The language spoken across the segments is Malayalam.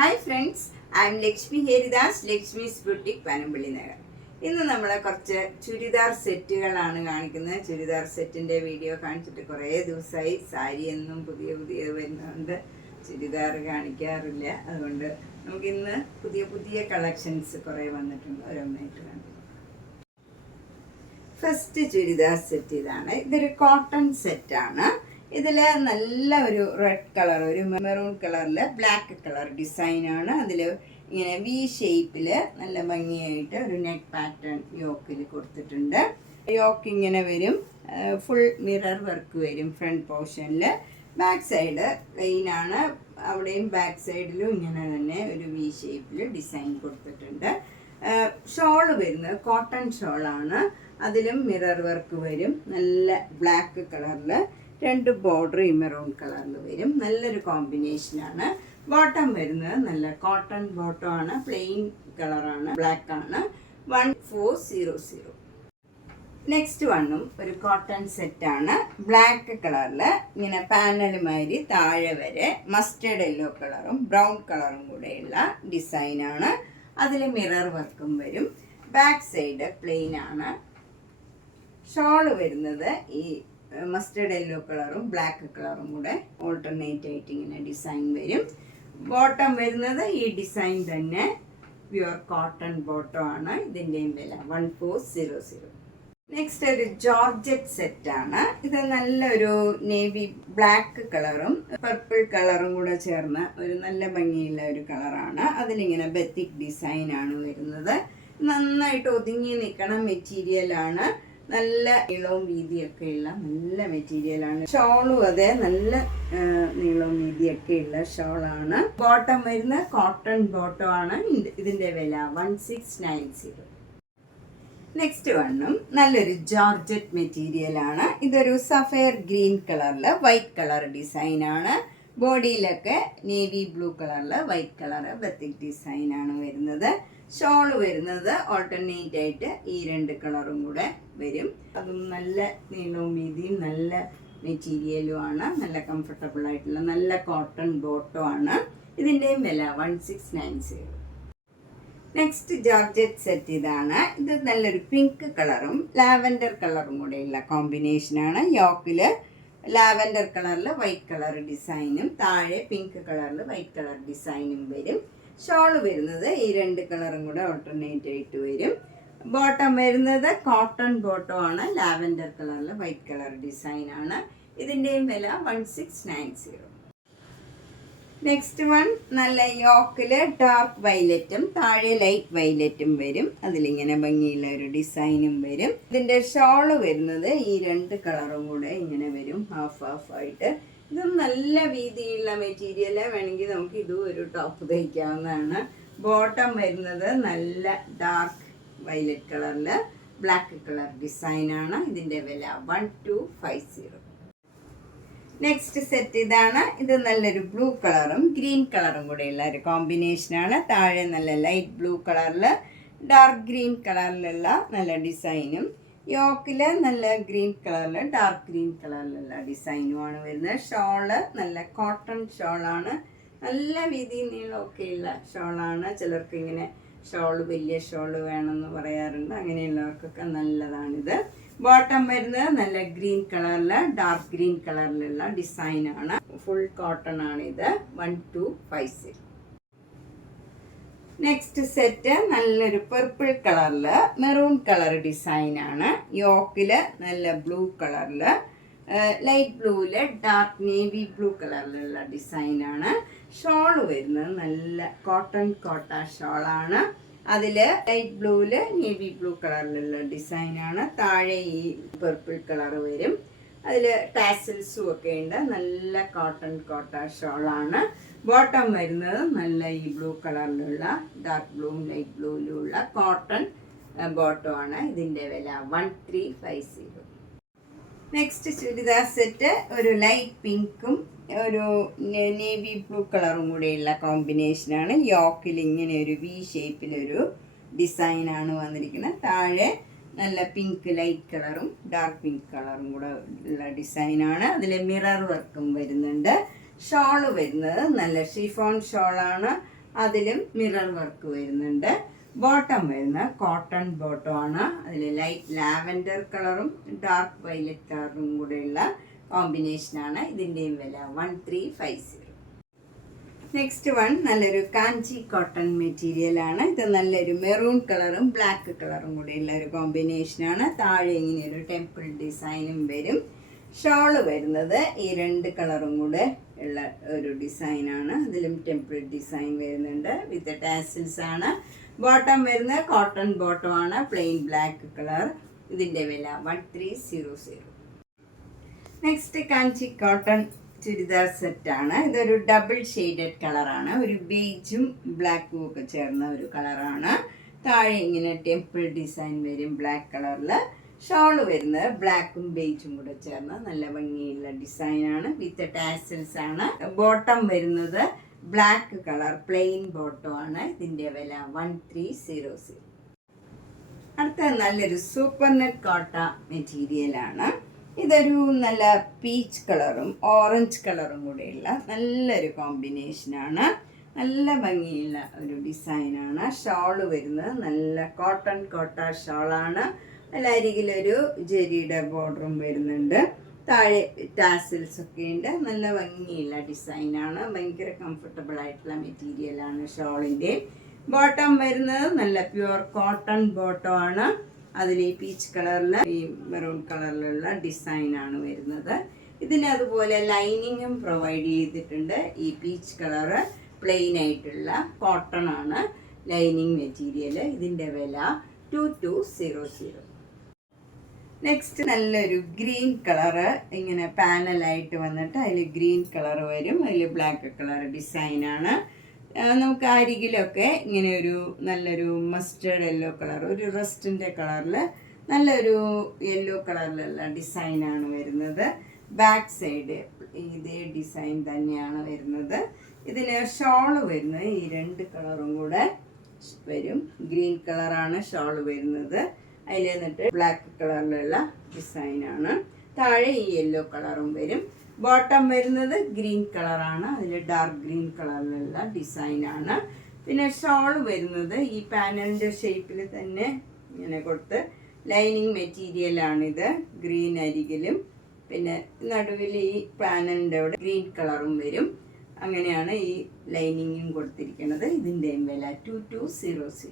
Hi friends, I am Lakshmi Heridas, Lakshmi's boutique Panampilly Nagar. ഇന്ന് നമ്മൾ കുറച്ച് ചുരിദാർ സെറ്റുകളാണ് കാണിക്കുന്നത്. ചുരിദാർ സെറ്റിൻ്റെ വീഡിയോ കാണിച്ചിട്ട് കുറേ ദിവസമായി. സാരി എന്നും പുതിയ വരുന്നുണ്ട്, ചുരിദാർ കാണിക്കാറില്ല. അതുകൊണ്ട് നമുക്കിന്ന് പുതിയ പുതിയ കളക്ഷൻസ് കുറേ വന്നിട്ടുണ്ട്, ഓരോന്നായിട്ട് കണ്ടു. ഫസ്റ്റ് ചുരിദാർ സെറ്റ് ഇതാണ്. ഇതൊരു കോട്ടൺ സെറ്റാണ്. ഇതിൽ നല്ല ഒരു റെഡ് കളർ, ഒരു മെറൂൺ കളറിൽ ബ്ലാക്ക് കളർ ഡിസൈനാണ്. അതിൽ ഇങ്ങനെ വി ഷേപ്പിൽ നല്ല ഭംഗിയായിട്ട് ഒരു നെക്ക് പാറ്റേൺ യോക്കിൽ കൊടുത്തിട്ടുണ്ട്. യോക്ക് ഇങ്ങനെ വരും, ഫുൾ മിറർ വർക്ക് വരും ഫ്രണ്ട് പോർഷനിൽ. ബാക്ക് സൈഡ് പ്ലെയിനാണ്, അവിടെയും ബാക്ക് സൈഡിലും ഇങ്ങനെ തന്നെ ഒരു വി ഷേപ്പിൽ ഡിസൈൻ കൊടുത്തിട്ടുണ്ട്. ഷോള് വരുന്നത് കോട്ടൺ ഷോളാണ്. അതിലും മിറർ വർക്ക് വരും. നല്ല ബ്ലാക്ക് കളറിൽ രണ്ട് ബോർഡർ മെറൂൺ കളറിൽ വരും. നല്ലൊരു കോമ്പിനേഷനാണ്. ബോട്ടം വരുന്നത് നല്ല കോട്ടൺ ബോട്ടം ആണ്, പ്ലെയിൻ കളറാണ്, ബ്ലാക്ക് ആണ്. 1400. നെക്സ്റ്റ് വണ്ണും ഒരു കോട്ടൺ സെറ്റാണ്. ബ്ലാക്ക് കളറിൽ ഇങ്ങനെ പാനലുമാതിരി താഴെ വരെ മസ്റ്റേർഡ് യെല്ലോ കളറും ബ്രൗൺ കളറും കൂടെയുള്ള ഡിസൈനാണ്. അതിൽ മിറർ വർക്കും വരും. ബാക്ക് സൈഡ് പ്ലെയിൻ ആണ്. ഷോള് വരുന്നത് ഈ മസ്റ്റേർഡ് യെല്ലോ കളറും ബ്ലാക്ക് കളറും കൂടെ ഓൾട്ടർനേറ്റ് ആയിട്ട് ഇങ്ങനെ ഡിസൈൻ വരും. ബോട്ടം വരുന്നത് ഈ ഡിസൈൻ തന്നെ, പ്യുവർ കോട്ടൺ ബോട്ടം ആണ്. ഇതിൻ്റെയും വില 1400. നെക്സ്റ്റ് ഒരു ജോർജറ്റ് സെറ്റാണ്. ഇത് നല്ലൊരു നേവി ബ്ലാക്ക് കളറും പർപ്പിൾ കളറും കൂടെ ചേർന്ന് ഒരു നല്ല ഭംഗിയുള്ള ഒരു കളറാണ്. അതിലിങ്ങനെ ബത്തിക് ഡിസൈനാണ് വരുന്നത്. നന്നായിട്ട് ഒതുങ്ങി നിൽക്കണ മെറ്റീരിയലാണ്. നല്ല നീളവും വീതിയൊക്കെ ഉള്ള നല്ല മെറ്റീരിയലാണ്. ഷോളും അതെ, നല്ല നീളവും വീതിയൊക്കെ ഉള്ള ഷോളാണ്. ബോട്ടം വരുന്ന കോട്ടൺ ബോട്ടം ആണ്. ഇതിന്റെ വില 1690. നെക്സ്റ്റ് വണ്ണും നല്ലൊരു ജോർജറ്റ് മെറ്റീരിയലാണ്. ഇതൊരു സഫയർ ഗ്രീൻ കളറിൽ വൈറ്റ് കളർ ഡിസൈനാണ്. ബോഡിയിലൊക്കെ നേവി ബ്ലൂ കളറിൽ വൈറ്റ് കളർ ബത്തിക് ഡിസൈനാണ് വരുന്നത്. ഷോള് വരുന്നത് ഓൾട്ടർനേറ്റ് ആയിട്ട് ഈ രണ്ട് കളറും കൂടെ വരും. അതും നല്ല നീളവും വീതിയും നല്ല മെറ്റീരിയലും ആണ്. നല്ല കംഫർട്ടബിൾ ആയിട്ടുള്ള നല്ല കോട്ടൺ ബോട്ടം ആണ്. ഇതിൻ്റെയും വില 1690. നെക്സ്റ്റ് ജോർജറ്റ് സെറ്റ് ഇതാണ്. ഇത് നല്ലൊരു പിങ്ക് കളറും ലാവൻഡർ കളറും കൂടെയുള്ള കോമ്പിനേഷനാണ്. യോക്കിൽ ലാവൻഡർ കളറിൽ വൈറ്റ് കളർ ഡിസൈനും താഴെ പിങ്ക് കളറിൽ വൈറ്റ് കളർ ഡിസൈനും വരും. ഷോള് വരുന്നത് ഈ രണ്ട് കളറും കൂടെ ഓൾട്ടർനേറ്റ് ആയിട്ട് വരും. ബോട്ടം വരുന്നത് കോട്ടൺ ബോട്ടം ആണ്. ലാവൻഡർ കളറിൽ വൈറ്റ് കളർ ഡിസൈനാണ്. ഇതിൻ്റെയും വില 1690. നെക്സ്റ്റ് വൺ നല്ല യോക്കിൽ ഡാർക്ക് വയലറ്റും താഴെ ലൈറ്റ് വയലറ്റും വരും. അതിലിങ്ങനെ ഭംഗിയുള്ള ഒരു ഡിസൈനും വരും. ഇതിൻ്റെ ഷോള് വരുന്നത് ഈ രണ്ട് കളറും കൂടെ ഇങ്ങനെ വരും, ഹാഫ് ഹാഫ് ആയിട്ട്. ഇത് നല്ല വീതിയുള്ള മെറ്റീരിയൽ. വേണമെങ്കിൽ നമുക്ക് ഇതും ഒരു ടോപ്പ് തയ്ക്കാവുന്നതാണ്. ബോട്ടം വരുന്നത് നല്ല ഡാർക്ക് വയലറ്റ് കളറിൽ ബ്ലാക്ക് കളർ ഡിസൈനാണ്. ഇതിൻ്റെ വില 1250. നെക്സ്റ്റ് സെറ്റ് ഇതാണ്. ഇത് നല്ലൊരു ബ്ലൂ കളറും ഗ്രീൻ കളറും കൂടെയുള്ള ഒരു കോമ്പിനേഷനാണ്. താഴെ നല്ല ലൈറ്റ് ബ്ലൂ കളറിൽ ഡാർക്ക് ഗ്രീൻ കളറിലുള്ള നല്ല ഡിസൈനും യോക്കിൽ നല്ല ഗ്രീൻ കളറിൽ ഡാർക്ക് ഗ്രീൻ കളറിലുള്ള ഡിസൈനുമാണ് വരുന്നത്. ഷോള് നല്ല കോട്ടൺ ഷോളാണ്. നല്ല വീതി നീളമൊക്കെയുള്ള ഷോളാണ്. ചിലർക്ക് ഇങ്ങനെ ഷോള് വലിയ ഷോള് വേണമെന്ന് പറയാറുണ്ട്. അങ്ങനെയുള്ളവർക്കൊക്കെ നല്ലതാണിത്. ബോട്ടം വരുന്നത് നല്ല ഗ്രീൻ കളറിൽ ഡാർക്ക് ഗ്രീൻ കളറിലുള്ള ഡിസൈനാണ്. ഫുൾ കോട്ടൺ ആണിത്. 1250. നെക്സ്റ്റ് സെറ്റ് നല്ലൊരു പർപ്പിൾ കളറിൽ മെറൂൺ കളർ ഡിസൈനാണ്. യോക്കിൽ നല്ല ബ്ലൂ കളറിൽ ലൈറ്റ് ബ്ലൂവിൽ ഡാർക്ക് നേവി ബ്ലൂ കളറിലുള്ള ഡിസൈനാണ്. ഷോള് വരുന്നത് നല്ല കോട്ടൺ കോട്ട ഷോളാണ്. അതിൽ ലൈറ്റ് ബ്ലൂവിൽ നേവി ബ്ലൂ കളറിലുള്ള ഡിസൈനാണ്. താഴെ ഈ പർപ്പിൾ കളർ വരും. അതിൽ ടാസിൽസും ഒക്കെ ഉണ്ട്. നല്ല കോട്ടൺ കോട്ട ഷോളാണ്. ബോട്ടം വരുന്നത് നല്ല ഈ ബ്ലൂ കളറിലുള്ള ഡാർക്ക് ബ്ലൂവും ലൈറ്റ് ബ്ലൂവിലുള്ള കോട്ടൺ ബോട്ടമാണ്. ഇതിൻ്റെ വില 1350. നെക്സ്റ്റ് ചുരിദാർ സെറ്റ് ഒരു ലൈറ്റ് പിങ്കും ഒരു നേവി ബ്ലൂ കളറും കൂടെയുള്ള കോമ്പിനേഷനാണ്. യോക്കിൽ ഇങ്ങനെ ഒരു വി ഷേപ്പിലൊരു ഡിസൈനാണ് വന്നിരിക്കുന്നത്. താഴെ നല്ല പിങ്ക് ലൈറ്റ് കളറും ഡാർക്ക് പിങ്ക് കളറും കൂടെ ഉള്ള ഡിസൈനാണ്. അതിൽ മിറർ വർക്കും വരുന്നുണ്ട്. ഷോള് വരുന്നത് നല്ല ഷിഫോൺ ഷോളാണ്. അതിലും മിറർ വർക്ക് വരുന്നുണ്ട്. ബോട്ടം വരുന്ന കോട്ടൺ ബോട്ടം ആണ്. അതിൽ ലൈറ്റ് ലാവൻഡർ കളറും ഡാർക്ക് വയലറ്റ് കളറും കൂടെയുള്ള കോമ്പിനേഷനാണ്. ഇതിൻ്റെയും വില 1350. നെക്സ്റ്റ് വൺ നല്ലൊരു കാഞ്ചി കോട്ടൺ മെറ്റീരിയൽ ആണ്. ഇത് നല്ലൊരു മെറൂൺ കളറും ബ്ലാക്ക് കളറും കൂടെയുള്ള ഒരു കോമ്പിനേഷനാണ്. താഴെ ഇങ്ങനെ ഒരു ടെമ്പിൾ ഡിസൈനും വരും. ഷോള് വരുന്നത് ഈ 2 കളറും കൂടെ ഉള്ള ഒരു ഡിസൈനാണ്. അതിലും ടെമ്പിൾ ഡിസൈൻ വരുന്നുണ്ട്. വിത്ത് ടാസിൽസ് ആണ്. ബോട്ടം വരുന്നത് കോട്ടൺ ബോട്ടം ആണ്. Plain black colour. ഇതിൻ്റെ വില 1300. നെക്സ്റ്റ് കാഞ്ചി കോട്ടൺ ചുരിദാർ സെറ്റാണ്. ഇതൊരു ഡബിൾ ഷെയ്ഡഡ് കളറാണ്. ഒരു ബീജും ബ്ലാക്കും ഒക്കെ ചേർന്ന ഒരു കളറാണ്. താഴെ ഇങ്ങനെ ടെമ്പിൾ ഡിസൈൻ വരും ബ്ലാക്ക് കളറിൽ. ഷോള് വരുന്നത് ബ്ലാക്കും ബേജും കൂടെ ചേർന്ന് നല്ല ഭംഗിയുള്ള ഡിസൈനാണ്. വിത്ത് ടാസിൽസ് ആണ്. ബോട്ടം വരുന്നത് ബ്ലാക്ക് കളർ പ്ലെയിൻ ബോട്ടം ആണ്. ഇതിൻ്റെ വില 1300. അടുത്ത നല്ലൊരു സൂപ്പർ നെറ്റ് കോട്ട മെറ്റീരിയലാണ്. ഇതൊരു നല്ല പീച്ച് കളറും ഓറഞ്ച് കളറും കൂടെയുള്ള നല്ലൊരു കോമ്പിനേഷനാണ്. നല്ല ഭംഗിയുള്ള ഒരു ഡിസൈനാണ്. ഷോള് വരുന്നത് നല്ല കോട്ട ഷോളാണ്. അരികിലൊരു ജെരിയുടെ ബോർഡറും വരുന്നുണ്ട്. താഴെ ടാസിൽസ് ഒക്കെ ഉണ്ട്. നല്ല ഭംഗിയുള്ള ഡിസൈനാണ്. ഭയങ്കര കംഫർട്ടബിൾ ആയിട്ടുള്ള മെറ്റീരിയലാണ് ഷോളിൻ്റെ. ബോട്ടം വരുന്നത് നല്ല പ്യുവർ കോട്ടൺ ബോട്ടം ആണ്. അതിൽ ഈ പീച്ച് കളറിൽ ഈ മെറൂൺ കളറിലുള്ള ഡിസൈനാണ് വരുന്നത്. ഇതിന് അതുപോലെ ലൈനിങ്ങും പ്രൊവൈഡ് ചെയ്തിട്ടുണ്ട്. ഈ പീച്ച് കളറ് പ്ലെയിൻ ആയിട്ടുള്ള കോട്ടൺ ആണ് ലൈനിങ് മെറ്റീരിയൽ. ഇതിൻ്റെ വില 2200. നെക്സ്റ്റ് നല്ലൊരു ഗ്രീൻ കളറ് ഇങ്ങനെ പാനലായിട്ട് വന്നിട്ട് അതിൽ ഗ്രീൻ കളർ വരും. അതിൽ ബ്ലാക്ക് കളർ ഡിസൈനാണ്. നമുക്ക് അരികിലൊക്കെ ഇങ്ങനെ ഒരു നല്ലൊരു മസ്റ്റേർഡ് യെല്ലോ കളർ, ഒരു റസ്റ്റിൻ്റെ കളറിൽ നല്ലൊരു യെല്ലോ കളറിലുള്ള ഡിസൈനാണ് വരുന്നത്. ബാക്ക് സൈഡ് ഇതേ ഡിസൈൻ തന്നെയാണ് വരുന്നത്. ഇതിന് ഷോള് വരുന്നത് ഈ 2 കളറും കൂടെ വരും. ഗ്രീൻ കളറാണ് ഷോള് വരുന്നത്. അതിൽ എന്നിട്ട് ബ്ലാക്ക് കളറിലുള്ള ഡിസൈനാണ്. താഴെ ഈ യെല്ലോ കളറും വരും. ബോട്ടം വരുന്നത് ഗ്രീൻ കളറാണ്. അതിൽ ഡാർക്ക് ഗ്രീൻ കളറിലുള്ള ഡിസൈനാണ്. പിന്നെ ഷോൾ വരുന്നത് ഈ പാനലിൻ്റെ ഷേപ്പിൽ തന്നെ ഇങ്ങനെ കൊടുത്ത് ലൈനിങ് മെറ്റീരിയലാണിത്. ഗ്രീൻ അരികിലും പിന്നെ നടുവിൽ ഈ പാനലിൻ്റെ അവിടെ ഗ്രീൻ കളറും വരും. അങ്ങനെയാണ് ഈ ലൈനിങ്ങും കൊടുത്തിരിക്കുന്നത്. ഇതിൻ്റെയും വില 2200.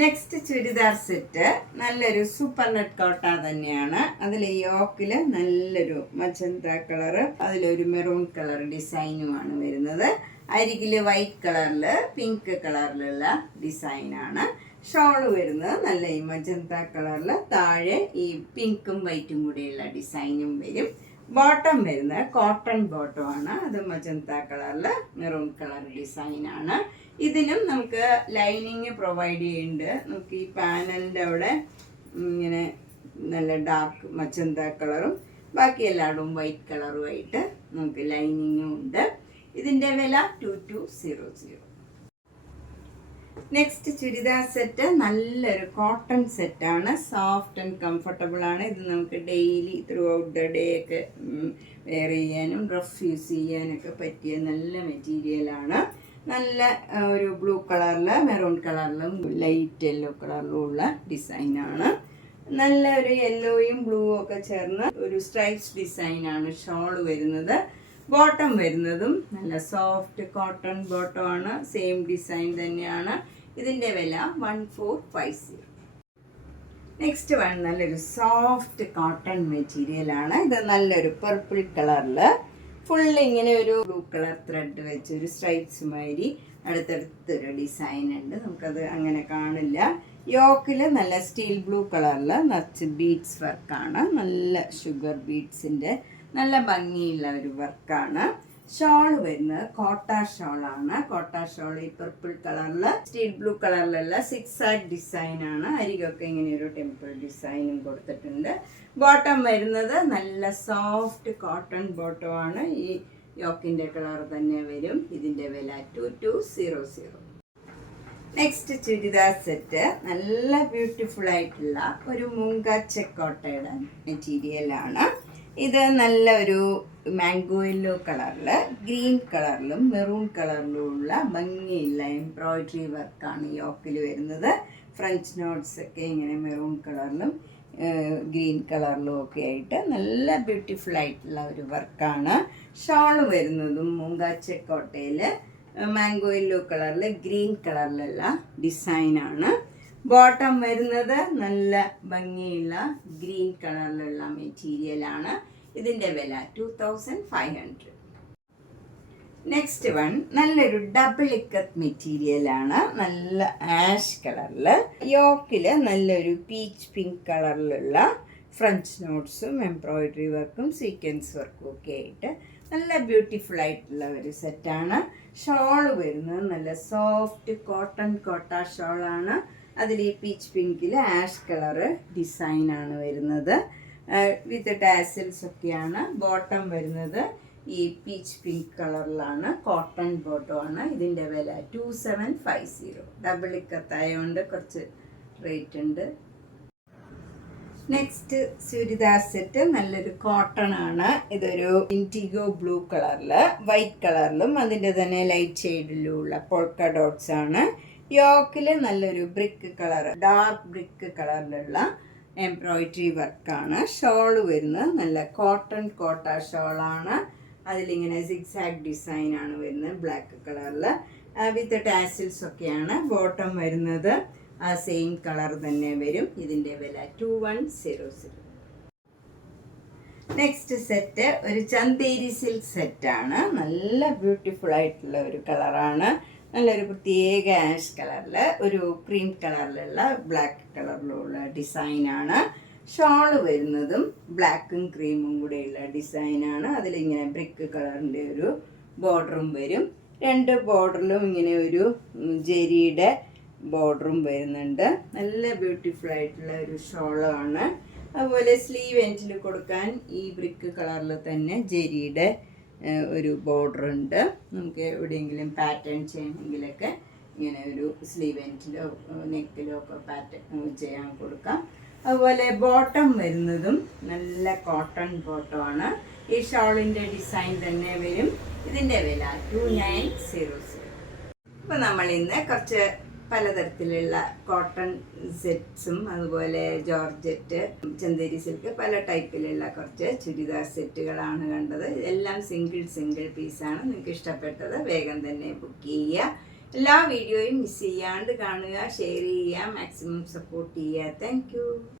നെക്സ്റ്റ് ചുരിദാർ സെറ്റ് നല്ലൊരു സൂപ്പർ നെറ്റ് കോട്ട തന്നെയാണ്. അതിൽ യോക്കിൽ നല്ലൊരു മജന്ത കളറ്, അതിലൊരു മെറൂൺ കളർ ഡിസൈനുമാണ് വരുന്നത്. അരികിൽ വൈറ്റ് കളറിൽ പിങ്ക് കളറിലുള്ള ഡിസൈനാണ്. ഷോള് വരുന്നത് നല്ല ഈ മജന്ത കളറിൽ താഴെ ഈ പിങ്കും വൈറ്റും കൂടിയുള്ള ഡിസൈനും വരും. ബോട്ടം വരുന്നത് കോട്ടൺ ബോട്ടമാണ്. അത് മജന്ത കളറിൽ മെറൂൺ കളർ ഡിസൈനാണ്. ഇതിനും നമുക്ക് ലൈനിങ് പ്രൊവൈഡ് ചെയ്യുന്നുണ്ട്. നമുക്ക് ഈ പാനലിൻ്റെ അവിടെ ഇങ്ങനെ നല്ല ഡാർക്ക് മജന്ത കളറും ബാക്കി എല്ലായിടും വൈറ്റ് കളറുമായിട്ട് നമുക്ക് ലൈനിങ്ങും ഉണ്ട്. ഇതിൻ്റെ വില 2200. നെക്സ്റ്റ് ചുരിദാർ സെറ്റ് നല്ലൊരു കോട്ടൺ സെറ്റാണ്. സോഫ്റ്റ് ആൻഡ് കംഫർട്ടബിൾ ആണ്. ഇത് നമുക്ക് daily through out the day ഒക്കെ വെയർ ചെയ്യാനും റഫ് യൂസ് ചെയ്യാനൊക്കെ പറ്റിയ നല്ല മെറ്റീരിയലാണ്. നല്ല ഒരു ബ്ലൂ കളറിൽ മെറൂൺ കളറിലും ലൈറ്റ് യെല്ലോ കളറിലും ഉള്ള ഡിസൈനാണ്. നല്ല ഒരു യെല്ലോയും ബ്ലൂവും ഒക്കെ ചേർന്ന് ഒരു സ്ട്രൈപ്സ് ഡിസൈനാണ് ഷോള് വരുന്നത്. ബോട്ടം വരുന്നതും നല്ല സോഫ്റ്റ് കോട്ടൺ ബോട്ടം ആണ്. സെയിം ഡിസൈൻ തന്നെയാണ്. ഇതിൻ്റെ വില 1450. നെക്സ്റ്റ് വൺ നല്ലൊരു സോഫ്റ്റ് കോട്ടൺ മെറ്റീരിയലാണ്. ഇത് നല്ലൊരു പർപ്പിൾ കളറിൽ ഫുൾ ഇങ്ങനെ ഒരു ബ്ലൂ കളർ ത്രെഡ് വെച്ച് ഒരു സ്ട്രൈപ്സ് മാതിരി അടുത്തടുത്തൊരു ഡിസൈൻ ഉണ്ട്. നമുക്കത് അങ്ങനെ കാണില്ല. യോക്കിൽ നല്ല സ്റ്റീൽ ബ്ലൂ കളറിൽ നിറച്ച് ബീഡ്സ് വർക്കാണ്. നല്ല ഷുഗർ ബീഡ്സിൻ്റെ നല്ല ഭംഗിയുള്ള ഒരു വർക്കാണ്. ഷോൾ വരുന്നത് കോട്ട ഷോളാണ്. കോട്ട ഷോൾ ഈ പർപ്പിൾ കളറിൽ സ്റ്റീൽ ബ്ലൂ കളറിലുള്ള സിക്സാഗ് ഡിസൈനാണ്. അരികൊക്കെ ഇങ്ങനെ ഒരു ടെമ്പിൾ ഡിസൈനും കൊടുത്തിട്ടുണ്ട്. ബോട്ടം വരുന്നത് നല്ല സോഫ്റ്റ് കോട്ടൺ ബോട്ടമാണ്. ഈ യോക്കിൻ്റെ കളർ തന്നെ വരും. ഇതിൻ്റെ വില 2200. നെക്സ്റ്റ് ചുരിദാർ സെറ്റ് നല്ല ബ്യൂട്ടിഫുൾ ആയിട്ടുള്ള ഒരു മൂങ്ക ചെക്കോട്ടയുടെ മെറ്റീരിയലാണ്. ഇത് നല്ല ഒരു മാംഗോ യെല്ലോ കളറിൽ ഗ്രീൻ കളറിലും മെറൂൺ കളറിലുമുള്ള ഭംഗിയുള്ള എംബ്രോയിഡറി വർക്കാണ് യോക്കിൽ വരുന്നത്. ഫ്രഞ്ച് നോട്ട്സ് ഒക്കെ ഇങ്ങനെ മെറൂൺ കളറിലും ഗ്രീൻ കളറിലും ഒക്കെ ആയിട്ട് നല്ല ബ്യൂട്ടിഫുൾ ആയിട്ടുള്ള ഒരു വർക്കാണ്. ഷോള് വരുന്നതും മൂങ്കാച്ചക്കോട്ടയിൽ മാംഗോ യെല്ലോ കളറിൽ ഗ്രീൻ കളറിലുള്ള ഡിസൈനാണ്. ബോട്ടം വരുന്നത് നല്ല ഭംഗിയുള്ള ഗ്രീൻ കളറിലുള്ള മെറ്റീരിയലാണ്. ഇതിൻ്റെ വില 2500. നെക്സ്റ്റ് വൺ നല്ലൊരു ഡബിൾ ഇക്കത്ത് മെറ്റീരിയലാണ്. നല്ല ആഷ് കളറിൽ യോക്കിൽ നല്ലൊരു പീച്ച് പിങ്ക് കളറിലുള്ള ഫ്രഞ്ച് നോട്ട്സും എംബ്രോയിഡറി വർക്കും സീക്വൻസ് വർക്കും ഒക്കെ ആയിട്ട് നല്ല ബ്യൂട്ടിഫുൾ ആയിട്ടുള്ള ഒരു സെറ്റാണ്. ഷോള് വരുന്നത് നല്ല സോഫ്റ്റ് കോട്ടൺ കോട്ട ഷോളാണ്. അതിൽ ഈ പീച്ച് പിങ്കിൽ ആഷ് കളറ് ഡിസൈനാണ് വരുന്നത്. വിത്ത് ടാസിൽസ് ഒക്കെയാണ്. ബോട്ടം വരുന്നത് ഈ പീച്ച് പിങ്ക് കളറിലാണ്. കോട്ടൺ ബോട്ടമാണ്. ഇതിൻ്റെ വില 2750. ഡബിൾ ഇക്കത്തായതുകൊണ്ട് കുറച്ച് റേറ്റ് ഉണ്ട്. നെക്സ്റ്റ് ചുരിദാർ സെറ്റ് നല്ലൊരു കോട്ടൺ ആണ്. ഇതൊരു ഇൻഡിഗോ ബ്ലൂ കളറിൽ വൈറ്റ് കളറിലും അതിൻ്റെ തന്നെ ലൈറ്റ് ഷെയ്ഡിലുള്ള പോൾക്ക ഡോട്ട്സ് ആണ്. യോക്കിൽ നല്ലൊരു ബ്രിക്ക് കളർ ഡാർക്ക് ബ്രിക്ക് കളറിലുള്ള എംബ്രോയിഡറി വർക്കാണ്. ഷോള് വരുന്നത് നല്ല കോട്ടൺ കോട്ട ഷോളാണ്. അതിലിങ്ങനെ സിക്സാഗ് ഡിസൈനാണ് വരുന്നത് ബ്ലാക്ക് കളറിൽ വിത്ത് ടാസിൽസ് ഒക്കെയാണ്. ബോട്ടം വരുന്നത് ആ സെയിം കളർ തന്നെ വരും. ഇതിൻ്റെ വില 2100. നെക്സ്റ്റ് സെറ്റ് ഒരു ചന്തേരി സിൽക്ക് സെറ്റാണ്. നല്ല ബ്യൂട്ടിഫുൾ ആയിട്ടുള്ള ഒരു കളറാണ്. നല്ലൊരു പ്രത്യേക ആഷ് കളറിൽ ഒരു ക്രീം കളറിലുള്ള ബ്ലാക്ക് കളറിലുള്ള ഡിസൈനാണ്. ഷോള് വരുന്നതും ബ്ലാക്കും ക്രീമും കൂടെയുള്ള ഡിസൈനാണ്. അതിലിങ്ങനെ ബ്രിക്ക് കളറിൻ്റെ ഒരു ബോർഡറും വരും. രണ്ട് ബോർഡറിലും ഇങ്ങനെ ഒരു ജെരിയുടെ ബോർഡറും വരുന്നുണ്ട്. നല്ല ബ്യൂട്ടിഫുൾ ആയിട്ടുള്ള ഒരു ഷോളാണ്. അതുപോലെ സ്ലീവ് എൻഡിൽ കൊടുക്കാൻ ഈ ബ്രിക്ക് കളറിൽ തന്നെ ജെരിയുടെ ഒരു ബോർഡർ ഉണ്ട്. നമുക്ക് എവിടെയെങ്കിലും പാറ്റേൺ ചെയ്യണമെങ്കിലൊക്കെ ഇങ്ങനെ ഒരു സ്ലീവ് എൻഡിലോ നെക്കിലോ ഒക്കെ പാറ്റേൺ ചെയ്യാൻ കൊടുക്കാം. അതുപോലെ ബോട്ടം വരുന്നതും നല്ല കോട്ടൺ ബോട്ടമാണ്. ഈ ഷോളിൻ്റെ ഡിസൈൻ തന്നെ വരും. ഇതിൻ്റെ വില 2900. ഇപ്പോൾ നമ്മൾ ഇന്ന് കുറച്ച് പലതരത്തിലുള്ള കോട്ടൺ സെറ്റ്സും അതുപോലെ ജോർജറ്റ് ചന്തേരി സിൽക്ക് പല ടൈപ്പിലുള്ള കുറച്ച് ചുരിദാർ സെറ്റുകളാണ് കണ്ടത്. എല്ലാം സിംഗിൾ പീസാണ്. നിങ്ങൾക്ക് ഇഷ്ടപ്പെട്ടത് വേഗം തന്നെ ബുക്ക് ചെയ്യുക. എല്ലാ വീഡിയോയും മിസ് ചെയ്യാണ്ട് കാണുക, ഷെയർ ചെയ്യുക, മാക്സിമം സപ്പോർട്ട് ചെയ്യുക. താങ്ക്